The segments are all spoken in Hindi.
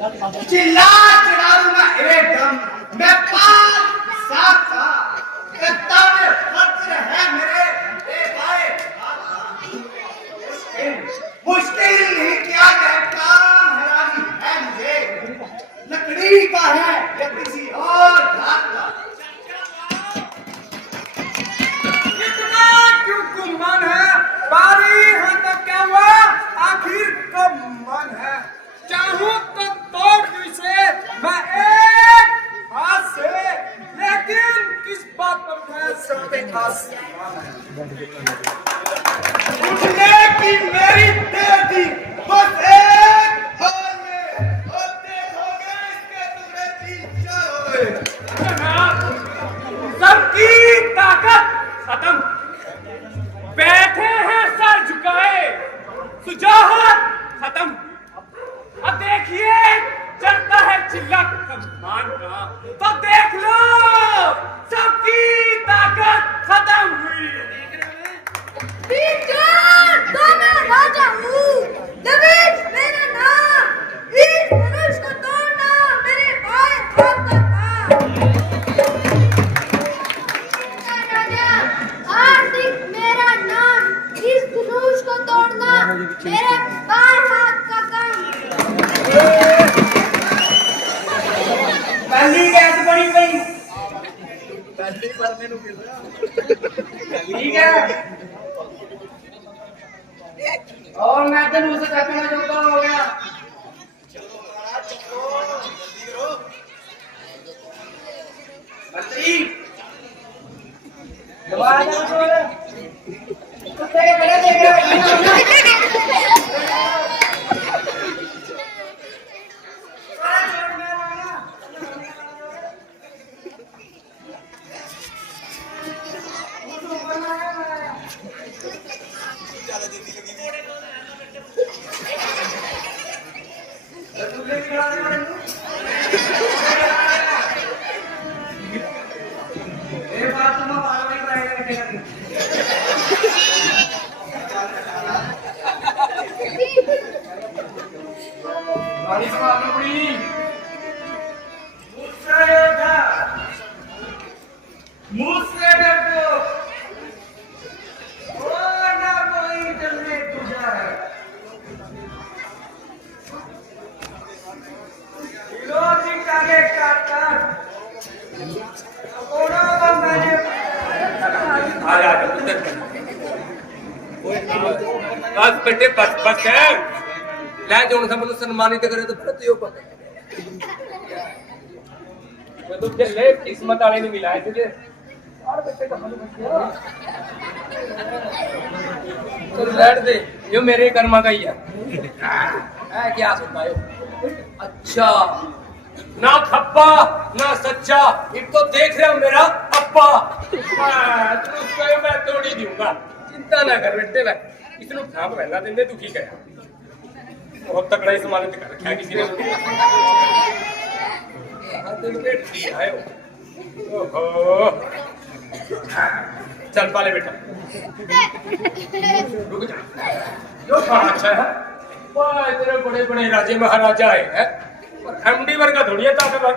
चिल्ला चढ़ा दूंगा एकदम। मैं 5-7 का कत्ता में फक्र है मेरे भाई। मुश्किल नहीं क्या काम हरानी है मुझे, लकड़ी का है या किसी और धात का। कितना क्यों गुमान है, बारी है तो क्या हुआ, आखिर कब मन है। चाहूं तो तोड़ दूं इसे मैं एक हाथ से, लेकिन किस बात पर मैं सबके खास उठने की मेरी देर थी बस एक हाल में, और देखोगे इसके तुम्हें 3-4 हुए। सबकी ताकत खत्म, बैठे हैं सर झुकाए, सुजाहत खत्म। अब देखिए चलता है चिल्ला कमान का, तो देख लो सबकी ताकत खत्म हुई। तो मैं राजा हूँ, दबिश मेरा नाम, इस धनुष को तोड़ना मेरे भाई हाथ का काम। राजा हार्दिक मेरा नाम, इस धनुष को तोड़ना मेरे भाई हाथ का काम। पहली गैस बड़ी गई, ठीक है। और मैं धनुष चकना जोता हो गया। मंत्री कुत्ते के बड़े देख रहे मुझसे डरते हो, ना कोई डरने तुझे है। विरोधी टागे काटकर मैंने बस बेटे बस बस है, ले जो मतलब सम्मानित करे तो फिर तो पता मैं तो ले किस्मत वाले ने मिला है तुझे। और बेटे का मन बच गया तो लड़ दे, ये मेरे कर्मा का ही है। क्या सुनता है अच्छा, ना खप्पा ना सच्चा, एक तो देख रहे हो मेरा अप्पा। मैं तोड़ ही दूंगा, चिंता ना कर बेटे। मैं इसने भाप रहना देने दुखी गया, बहुत तगड़ा ही सम्मानित कर रखा है किसी ने। ओहो चल पाले बेटा, रुक जा। जो खाना अच्छा है, वाह इतने बड़े बड़े राजे महाराजा आए हैं, एमडी वर्ग थोड़ी है ताकतवर।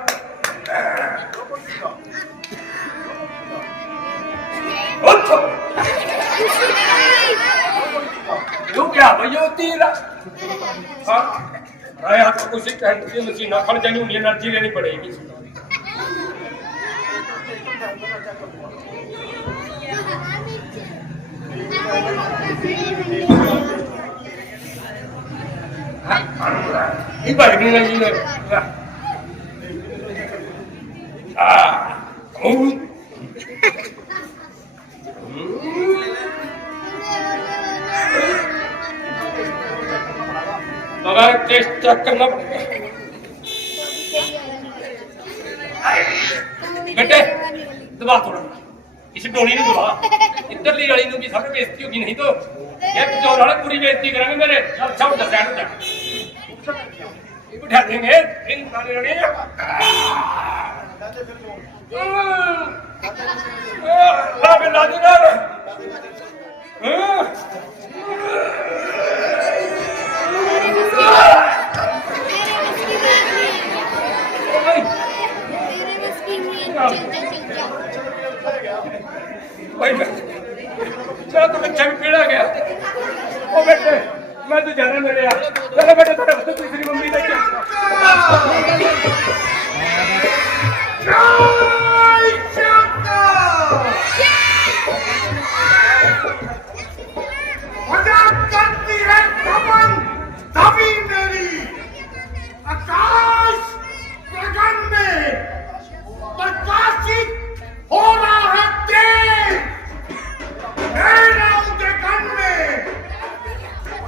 यो क्या भैया तेरा आया तो कुछ कहते मशीन ना खड़ जाएगी, उन्हें एनर्जी लेनी पड़ेगी। ये बैठने लगी है मगर चेष्टा करना पड़ेगा बेटे। दबा थोड़ा इस डोली ने, दबा इधरली वाली भी सब बेइज्जती होगी, नहीं तो ये जो वाले पूरी बेइज्जती करेंगे मेरे। अच्छा उधर साइड जा उठा देंगे इन वाले ने। ला बे ला दे ना तो तेरी मम्मी ने क्या मजाक करती है पवन, तभी मेरी आकाश गगन में प्रकाशित हो रहा है तेज। मेरा गगन में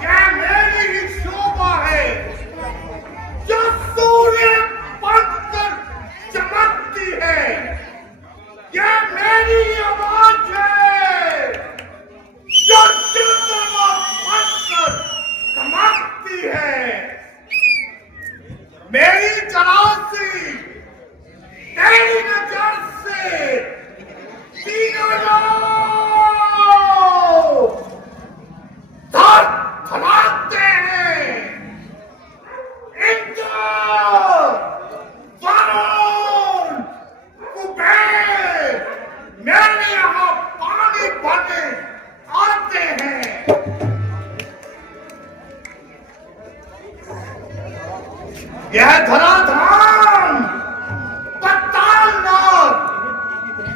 क्या मेरी ही शोभा है जो सूर्य बनकर चमकती है। क्या मेरी आवाज है जो चंद्रमा बनकर चमकती है। मेरी जलासी तेरी नजर से तीनों लोग धड़ाते हैं। इंद्र, वरुण, कुबेर मेरे यहाँ पानी भरने आते हैं। यह धराधाम पातालनाथ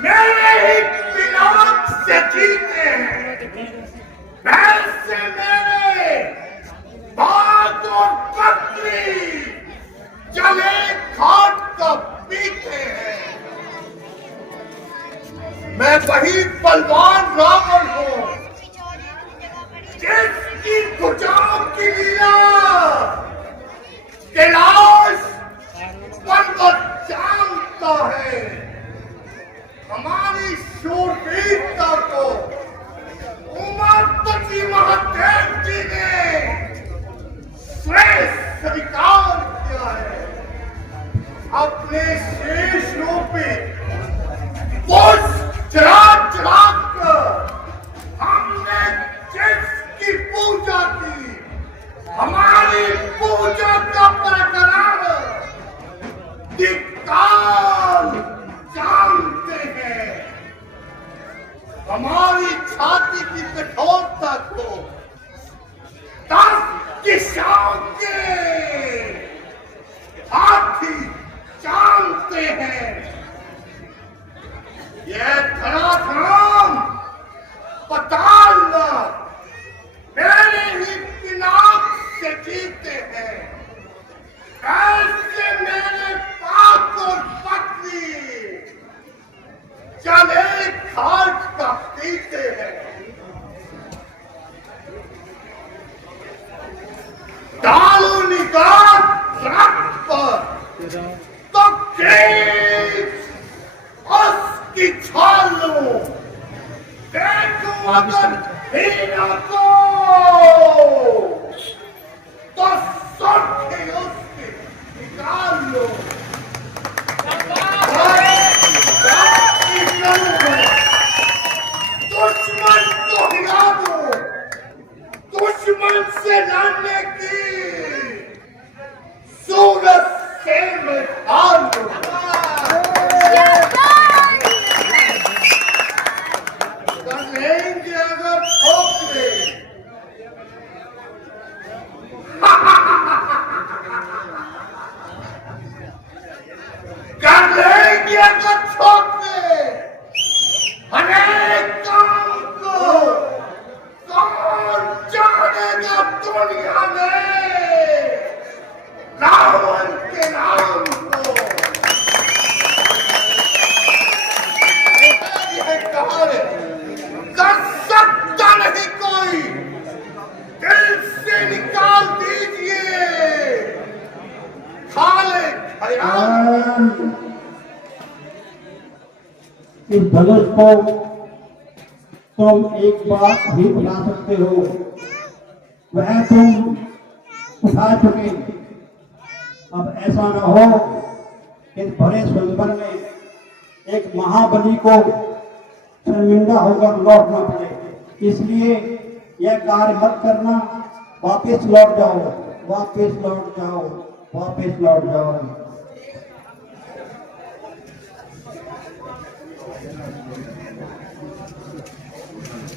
मेरे ही पिनाक से जीते हैं। वैसे मेरे बाग और पत्री जले घाट का पीते हैं। मैं वही बलवान रावण हूँ जिसकी भुजाओं की लीला कैलाश पर्वत जानता है। हमारी शूरवीरता को उमापति महादेव जी ने श्रेष्ठ स्वीकार किया है। अपने शेष रूपी पुष्प चढ़ा कर हमने जिसकी पूजा की, हमारी पूजा का प्रकरण धिक्कार जानते हैं। हमारी छाती की कठोरता को 10 दिशाओं के हाथी जानते हैं। यह धराधाम पातालनाथ मेरे ही पिनाक से जीते हैं। ऐसे मेरे पाक और पत्नी चले घाट का पीते हैं। डालो निगाह रक्त पर तो खींच उसकी छाल लो। देखो अगर हीरा को तो सुर्खी उसकी निकाल लो। दुश्मन को हिला दो, दुश्मन से लड़ने की सूरत से में ढाल दो। करेंगे अगर ठोकरे कर लेंगे अगर ठोकरे अनेक काम को कौन जानेगा दुनिया में रावण के नाम को। यह कहा है कर सकता नहीं कोई, दिल से निकाल दीजिए। खाले ख्याल इस धनुष को तुम एक बार ही उठा सकते हो, वह तुम उठा चुके। अब ऐसा न हो कि भरे सुलभन में एक महाबली को शर्मिंदा होकर लौटना पड़े। इसलिए यह कार्य मत करना। वापस लौट जाओ, वापस लौट जाओ, वापस लौट जाओ।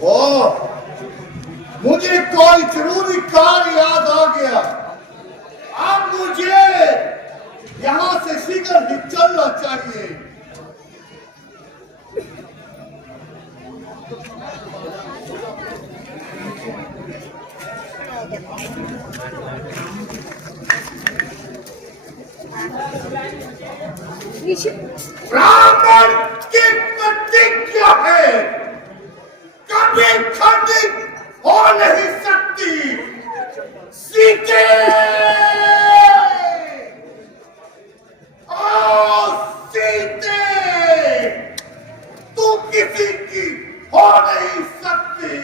ओ, मुझे कोई जरूरी कार्य याद आ गया। पैदल ही चलना चाहिए। ब्राह्मण की प्रतिज्ञा है, कभी खंडित हो नहीं सकती। सीते ओ सीते, तू किसी की हो नहीं सकती।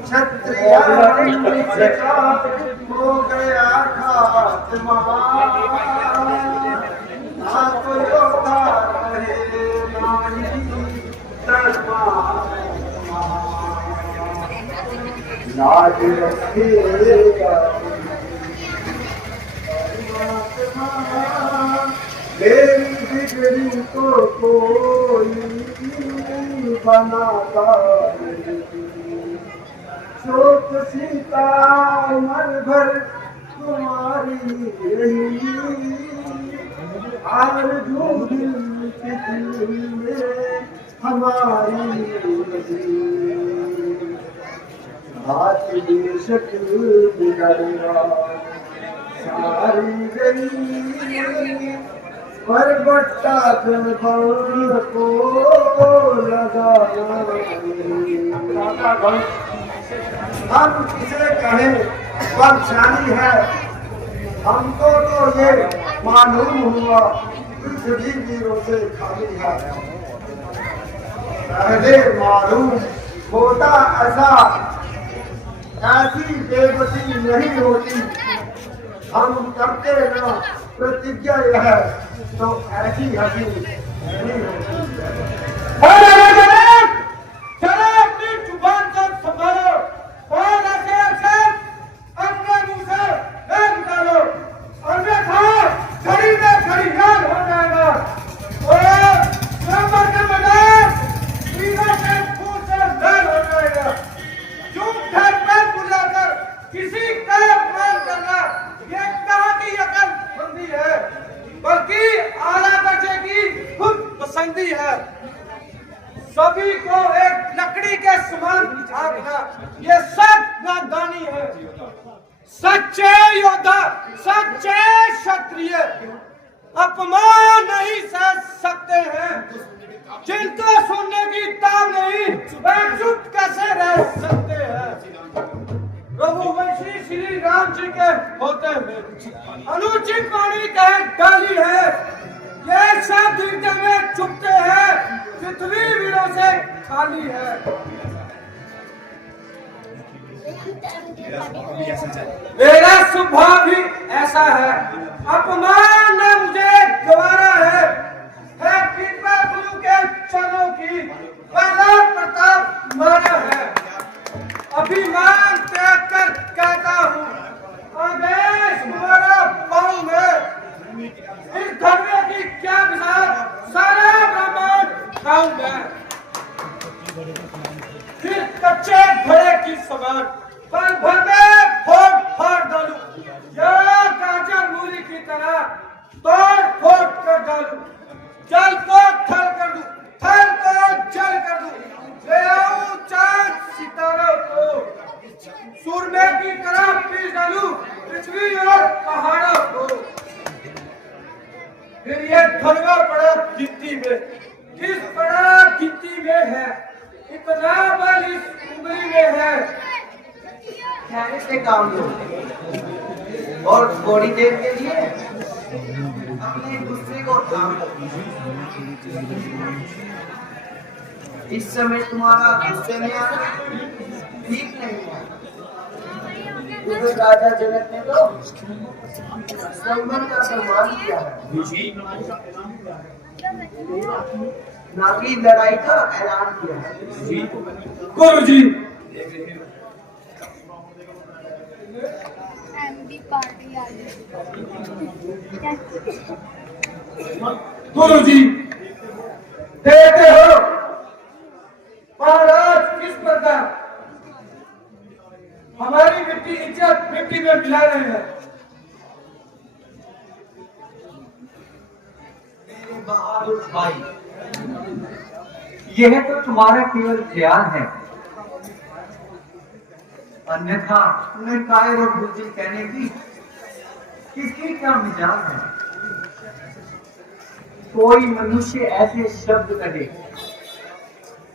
क्षत्रिया हो गया खात्मा, ना कोई योद्धा रहे नारी तड़पा, लाज रखेगा मेरी बिगड़ी को कोई बनाता नहीं। शोक सीता उम्र भर तुम्हारी रही, आरज़ू दिल के दिल में हमारी रही। हाथ की शक्ल बिगड़ना सारी गई, पर बट्टा जलबन को लगाना। हम किसे कहें बदशाली है, हमको तो ये मालूम हुआ पृथ्वी वीरों से खाली है। पहले मालूम होता ऐसा, ऐसी बेबसी नहीं होती। हम करते ना प्रतिज्ञा यह, तो ऐसी हंसी नहीं होती। चलो अपनी जुबान को संभालो और ऐसे अपने मुंह से न निकालो, अन्यथा खड़ी में खड़ी हाल हो जाएगा और स्वयंवर का मैदान वीरों के खून से लाल हो जाएगा। झूठ पे बुलाकर किसी का अपमान करना ये कहाँ की अकलमंदी है, बल्कि आला दर्जे की खुद पसंदी है। सभी को एक लकड़ी के समान आंकना ये सब नादानी है। सच्चे योद्धा, सच्चे क्षत्रिय अपमान नहीं सह सकते हैं। जिनको सुनने की ताब नहीं, वह चुप कैसे रह सकते हैं। रघुवंशी श्री राम जी के होते हुए अनुचित वाणी कहे डाली है, ये सब हृदय में चुपते हैं, पृथ्वी वीरों से खाली है। मेरा स्वभाव भी ऐसा है, अपमान ने मुझे गंवारा है कृपा गुरु के चरणों की पहला प्रताप मारा है। अभिमान त्याग कर कहता हूँ, आदेश तुम्हारा पाऊं मैं। इस धर्म की क्या विचार, सारा ब्रह्मांड खाऊं मैं। फिर कच्चे घड़े की समान पल भर में फोड़ फाड़ डालूं, या गाजर मूली की तरह तोड़ फोड़ कर डालूं। जल को थल कर दूं, थल को जल कर दूं, ले आऊं चांद सितारों को, सूरमे की तरह पीस डालूं पृथ्वी और पहाड़ों को। फिर ये धनवा बड़ा गिनती में, किस बड़ा गिनती में है, इतना बल इस उंगली में है। खैर से काम लो और थोड़ी देर के लिए अपने गुस्से को थाम लो। इस समय तुम्हारा गुस्से में आना ठीक नहीं है। क्योंकि राजा जनक ने तो संबंध का सम्मान किया है। नागी लड़ाई का ऐलान किया है। गुरुजी, एमडी पार्टी आ गई। गुरुजी, देखते हो महाराज किस प्रकार हमारी मिट्टी इज्जत मिट्टी में मिला रहे हैं। मेरे बहादुर भाई, यह तो तुम्हारा केवल ख्याल है, अन्यथा तुम्हें कायर और बुद्धि कहने की किसकी क्या मिजाज है। कोई मनुष्य ऐसे शब्द कहे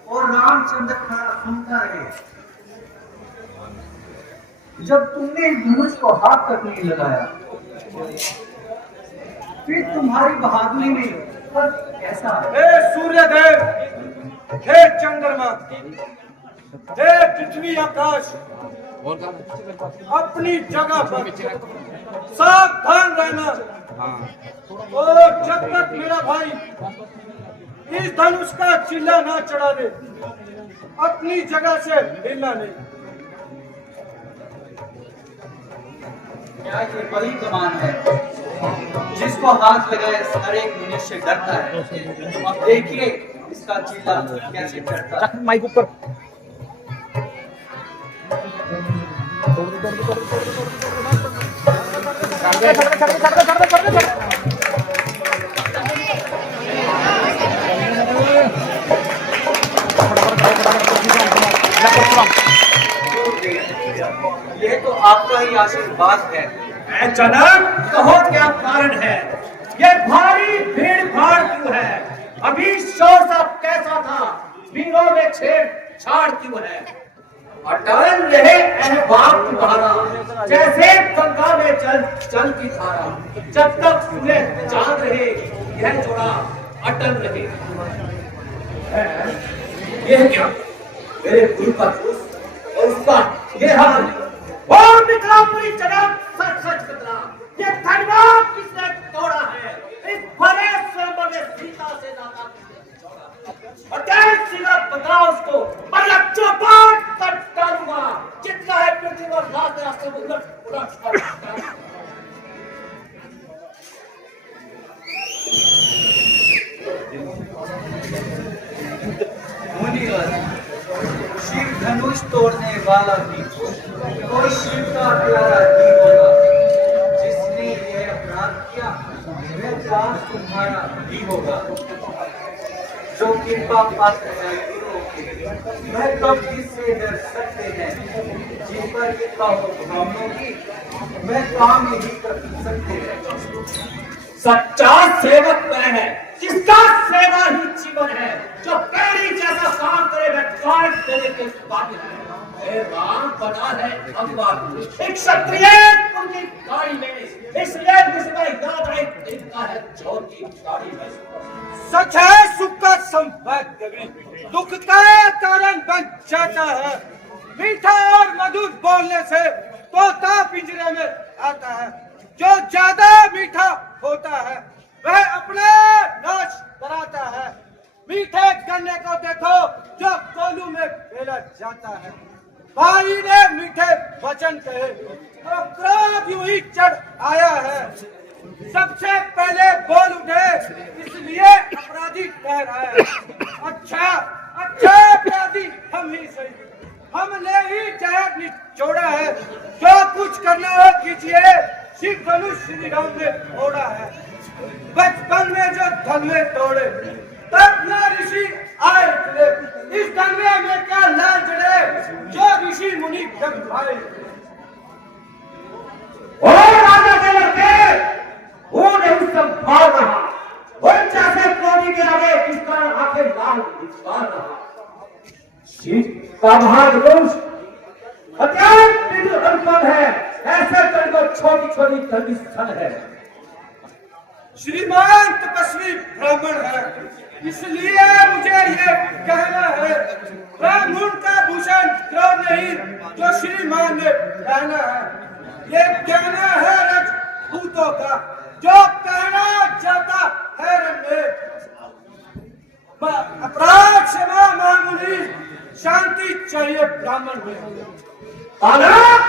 और रामचंद्र खड़ा सुनता रहे। जब तुमने इस धनुष को हाथ तक नहीं लगाया, फिर तुम्हारी बहादुरी में फर्क कैसा है? हे सूर्यदेव, हे चंद्रमा, हे पृथ्वी आकाश, अपनी जगह पर सावधान रहना। और जब तक मेरा भाई इस धनुष का चिल्ला ना चढ़ा दे, अपनी जगह से हिलना नहीं। क्या ये वही कमान है जिसको हाथ लगाए हर एक मनुष्य डरता है? तुम अब देखिए इसका चिल्ला कैसे डरता है। माइक ऊपर ये तो आपका ही आशीर्वाद है। जनक, कहो क्या कारण है? ये भारी भीड़ भाड़ क्यों है? अभी शोर सब कैसा था? वीरों में छेड़छाड़ क्यों है? अटल रहे अहबाब तुम्हारा, जैसे गंगा में जल की धारा। जब तक सूरज चांद रहे, यह जोड़ा अटल रहे। यह क्या? मेरे गुरु का जोश और उसका ये हाल। और निकला पूरी जगह सच सच बदला। ये धन्यवाद किसने तोड़ा है? इस भरे स्वयंवर में सीता से नाता किसने जोड़ा? और क्या सीधा बताओ उसको, वरना चौपाट कर डालूंगा। जितना है पृथ्वी और रात रास्ते में उलट उलट कर। मुनिवर, शिव धनुष तोड़ने वाला भी कोई शिव का प्यारा ही होगा। जिसने यह अपराध किया वह दास तुम्हारा ही होगा। जो कृपा पात्र है गुरु की, वह कब किससे डर सकते हैं? जिन पर कृपा हो ब्राह्मणों की, वह काम ही कर सकते हैं। सच्चा सेवक वह है जिसका सेवा ही जीवन है। जो पैरी जैसा काम करे वह काट देने के काबिल है। हे राम बना है भगवान एक क्षत्रिय उनकी गाड़ी में, इसलिए मुझे याद आए देखता है चोर की गाड़ी में। सच है सुख का संवाद कवि दुख का कारण बन जाता है। मीठा और मधुर बोलने से तोता पिंजरे में आता है। जो ज्यादा मीठा होता है वह अपना नाश कराता है। मीठे गन्ने को देखो जो कोलू में फेला जाता है। भाई ने मीठे वचन कहे और क्रोध यूं ही चढ़ आया है। सबसे पहले बोल उठे इसलिए अपराधी ठहराए। अच्छा अच्छा अपराधी हम ही सही, हमने ही जहर निचोड़ा है। जो कुछ करना हो कीजिए, शिव धनुष श्री राम ने तोड़ा है। बचपन में जो धनवे तोड़े तब न ऋषि आए थे। इस धनवे में क्या लाल जड़े जो ऋषि मुनि जग भाई। और राजा के लड़के वो नहीं संभाल रहा। वो जैसे क्रोधी के आगे किसका आंखें लाल निकाल रहा। शीत का महाधनुष अत्यंत अनुपम है। ऐसे तरीको छोटी छोटी तंगी स्थल है। श्रीमान तपस्वी ब्राह्मण है, इसलिए मुझे ये कहना है। ब्राह्मण का भूषण क्रोध नहीं जो श्रीमान ने पहना है। ये कहना है रजपूतों का जो कहना जाता है रणमेल। अपराध क्षमा मामूली शांति चाहिए ब्राह्मण में। बालक,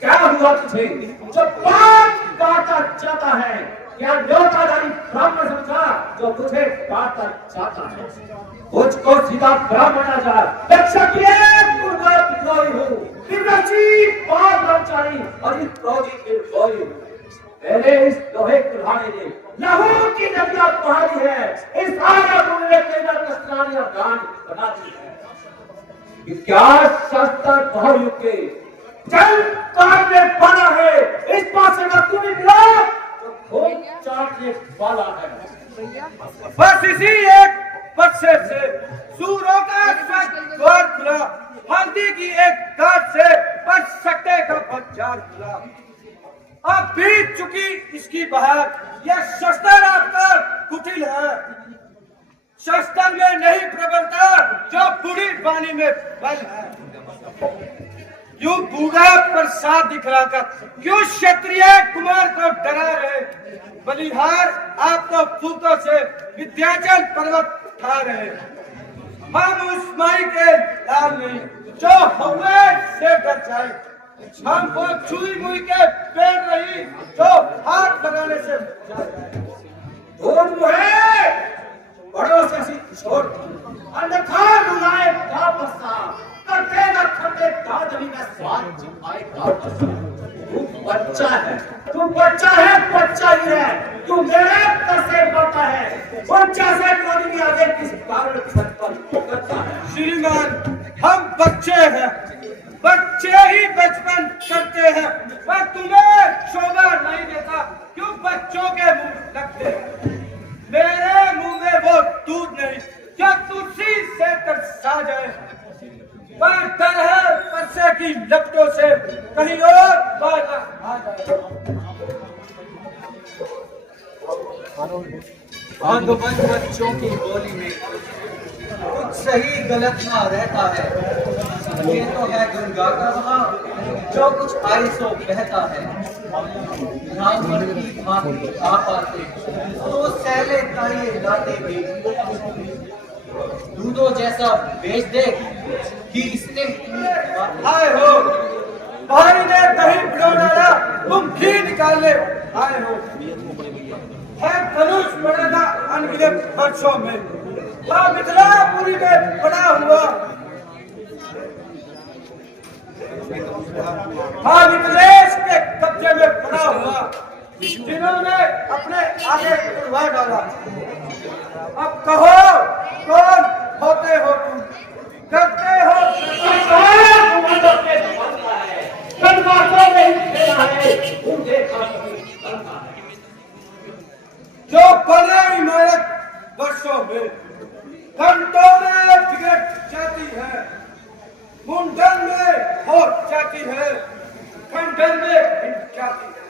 क्या हुआ तुझे जो बात काटा जाता है? क्या न्योताधारी ब्राह्मण समझा जो तुझे काटा जाता है? मुझको सीधा ब्राह्मण आ जा। रक्षक ब्रह्मचारी और इस फौजी निर्भय मेरे इस लोहे कुल्हाड़े ने लहू की नदियां बहाई है। इस आगा ने तेरा कस्त्रानिया गांड बना दी है। क्या शस्त्र बहुयुग के जल काट में बना है। इस पासे का तुम्हें मिला तो खूब चाटने वाला है। बस इसी एक बच्चे से सूरों का द्वार खुला, हल्दी की एक गांठ से बच सकते का बच्चा खुला। अब बीत चुकी इसकी बहार, यह शस्त्र आपका कुटिल है। शस्त्र में नहीं प्रबलता जो बूढ़ी पानी में बल है। यूं बूढ़ा प्रसाद दिखलाकर क्यों क्षत्रिय कुमार को डरा रहे? बलिहार आपको फूकों से विंध्याचल पर्वत उठा रहे। हम उस माई के लाल नहीं जो हुए से डर जाए। हमको छुई मुई के पेड़ रही जो हाथ लगाने से बड़ों से छोड़ अन्यथा रुलाए का बसा करते न खंडे दादली में स्वाद चिपाए का बसा। तू बच्चा है बच्चा ही है। तू मेरे तर से बढ़ता है। बच्चा से कोई भी आगे किस कारण छत पर करता है? श्रीमान, हम बच्चे हैं, बच्चे ही बचपन करते हैं। पर तुम्हें शोभा नहीं देता क्यों बच्चों के मुंह लगते? मेरे मुंह में वो दूध नहीं क्या तुलसी से तरसा जाए? पर डर है परसे की लपटों से कहीं और बाहर आ जाए। भागवत बच्चों की बोली में कुछ सही गलत ना रहता है। ये तो है गंगा का बहाव जो कुछ आए सो बहता है। ब्राह्मण की भांति आप आते तो सैले ताये लाते भी दूधो जैसा बेच दे कि इसने आए हो भाई ने दही पिलो डाला, तुम घी निकालने आए हो। है धनुष पड़ा था अनगिनत वर्षों में, मिथिलापुरी में पड़ा हुआ। मिथिलेश के कब्जे में पड़ा हुआ, जिन्होंने अपने आगे उड़वा डाला। अब कहो कौन होते हो तुम? करते हो जो बड़े इमारत वर्षों में घंटों में बिगड़ जाती है, मुंडन में हो जाती है, खंडन में हिट जाती है।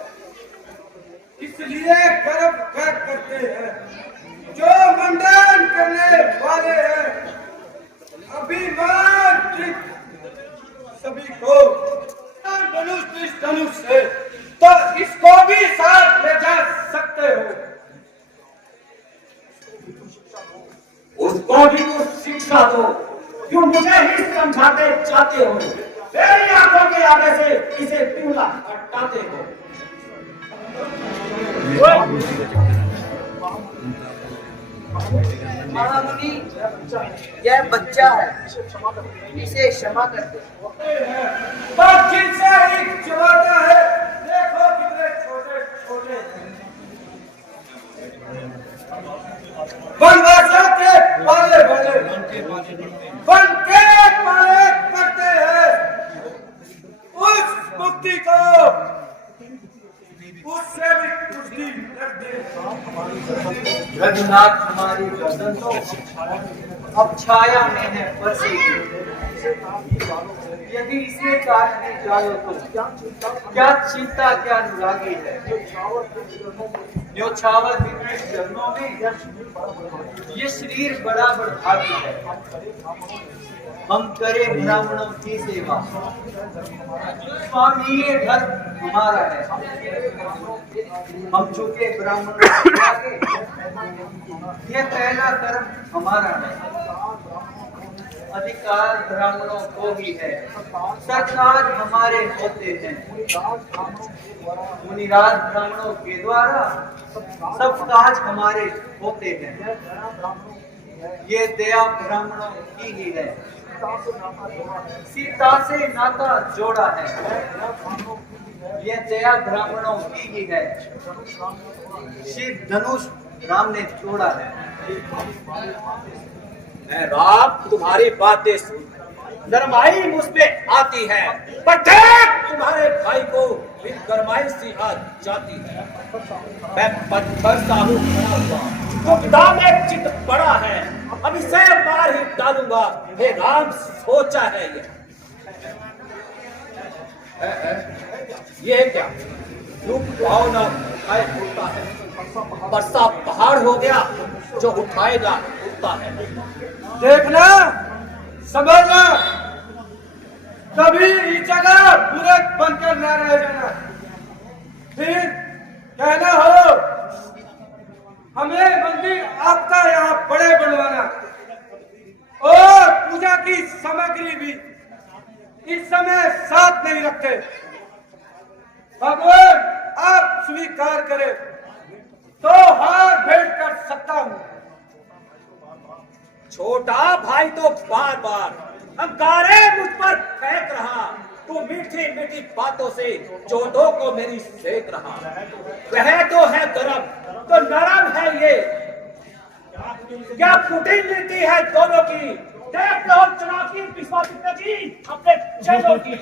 इसलिए गर्व करते हैं जो मुंडन करने वाले हैं। अभिमान सभी को धनुष से तो इसको भी साथ ले जा सकते हो। उसको भी कुछ शिक्षा दो। क्यों मुझे ही समझाते चाहते हो? मेरी आंखों के आगे से इसे क्यों हटाते हो? महामुनि, यह बच्चा है, इसे क्षमा कर दो। बातचीत से ही चलाता है, देखो कितने छोटे छोटे बनवासा के पाले वाले बन के पाले करते हैं। उस मुक्ति को उससे भी पुष्टि कर दे। रघुनाथ हमारी गर्दन तो अब छाया में है फंसी। यदि इसे काटने जाओ तो क्या चिंता क्या अनुरागी है। न्योछावर विकृत चरणों में ये शरीर बराबर भागी है। हम करें ब्राह्मणों की सेवा, स्वामी ये घर हमारा है। हम झुके ब्राह्मणों के आगे, ये पहला कर्म हमारा है। अधिकार ब्राह्मणों को ही है, सरकार हमारे होते हैं। मुनिराज ब्राह्मणों के द्वारा सब काज हमारे होते हैं। ये दया ब्राह्मणों की ही है, सीता से नाता जोड़ा है। ये दया ब्राह्मणों की ही है, शिव धनुष राम ने छोड़ा है। मैं राम तुम्हारी बातें सुन, नरमाई मुझ पे आती है, पर देख तुम्हारे भाई को भी गरमाई सी आ जाती है। मैं पत्थर सा हूं खड़ा हुआ, दुविधा में चित पड़ा है, अब इसे मार ही डालूंगा। हे राम सोचा है ये क्या रूप भाव ना उठाए उठता है, बरसा पहाड़ हो गया जो उठाए ना उठता है। देखना, समझना, कभी इस जगह पूरे बनकर न रह जाना। फिर कहना हो हमें मंदिर आपका यहाँ बड़े बनवाना, और पूजा की सामग्री भी इस समय साथ नहीं रखते। भगवान आप स्वीकार करें तो हाथ भेंट कर सकता हूँ। छोटा भाई तो बार बार अंगारे मुझ पर फेंक रहा, तू मीठी मीठी बातों से चोटों को मेरी सेक रहा। वह तो है गरम तो नरम है ये, क्या फुटी नीति है दोनों की। देख लो चुनाव की जी अपने चेलों की।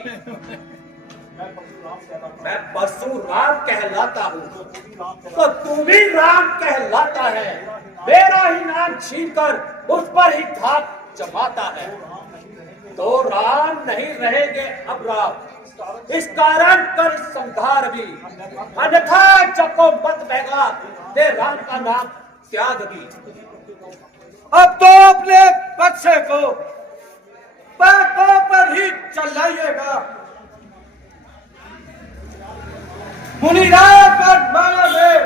मैं परशुराम कहलाता हूँ तो तू भी राम कहलाता है। मेरा ही नाम छीनकर उस पर ही धाक जमाता है, तो राम नहीं रहेंगे अब राम। इस कारण कर संहार भी, अन्यथा जको मत बहगा दे राम का नाम त्याग भी। अब तो अपने बच्चे को बातों पर ही चलाइएगा। मुनिराज पर माला में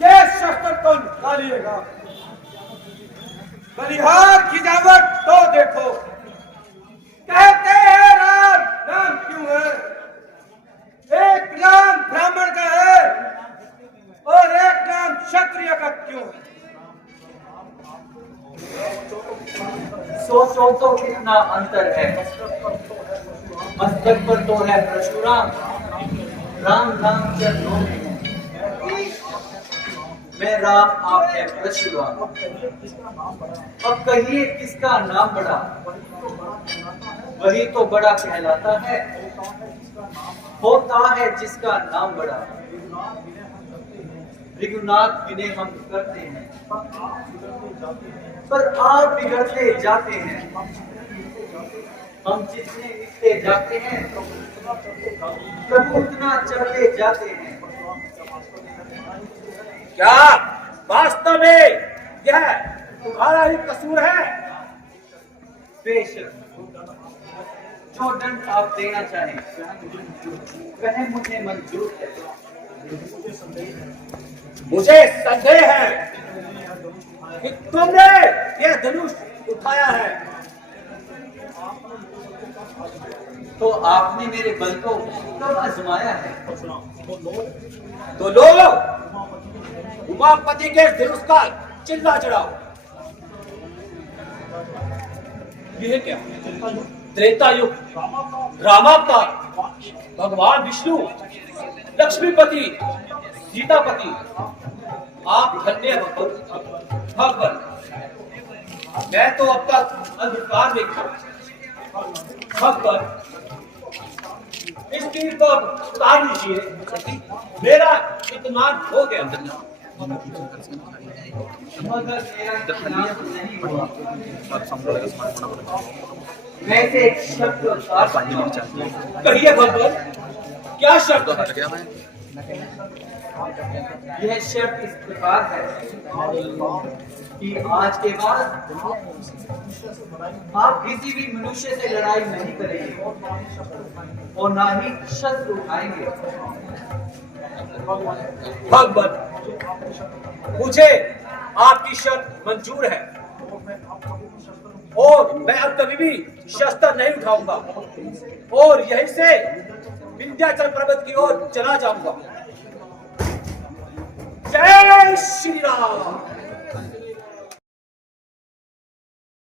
ये शस्त्र को निकालिएगा। बलिहार की जावट तो देखो, कहते हैं राम नाम क्यों है। एक नाम ब्राह्मण का है और एक नाम क्षत्रिय का क्यों है। सोचो तो कितना अंतर है। मस्तक पर तो है परशुराम, राम नाम चरणों में है। मैं राम, आप है परशुराम। अब कहिए किसका नाम बड़ा, वही तो बड़ा कहलाता है। होता है जिसका नाम बड़ा, ऋघुनाथ विनय हम करते हैं, पर आप बिगड़ते जाते हैं। हम जितने मिटते जाते हैं प्रभु उतना चढ़ते जाते हैं। क्या वास्तव में यह तुम्हारा ही कसूर है? बेशक, जो दंड आप देना चाहें वह मुझे मंजूर है। मुझे संदेह है कि तुमने यह धनुष उठाया है, तो आपने मेरे बल को कब आजमाया है? तो लो उमापति के धनुष का चिल्ला चढ़ाओ। यह क्या? त्रेता युग, रामावतार, भगवान विष्णु, लक्ष्मीपति, सीतापति, आप धन्य भगवान। मैं तो अब तक अंधकार में था। भगवान इस तीर को उतार लीजिए, मेरा इत्मीनान हो गया। मगर मेरा इत्मीनान नहीं हुआ। मैं से एक शब्द उतार कहिए भगवान, क्या शब्द है? यह शर्त इस प्रकार है कि आज के बाद आप किसी भी मनुष्य से लड़ाई नहीं करेंगे और ना ही शस्त्र उठाएंगे। भगवत, मुझे आपकी शर्त मंजूर है और मैं अब कभी भी शस्त्र नहीं उठाऊंगा और यहीं से विंध्याचल पर्वत की ओर चला जाऊंगा। जय श्री राम।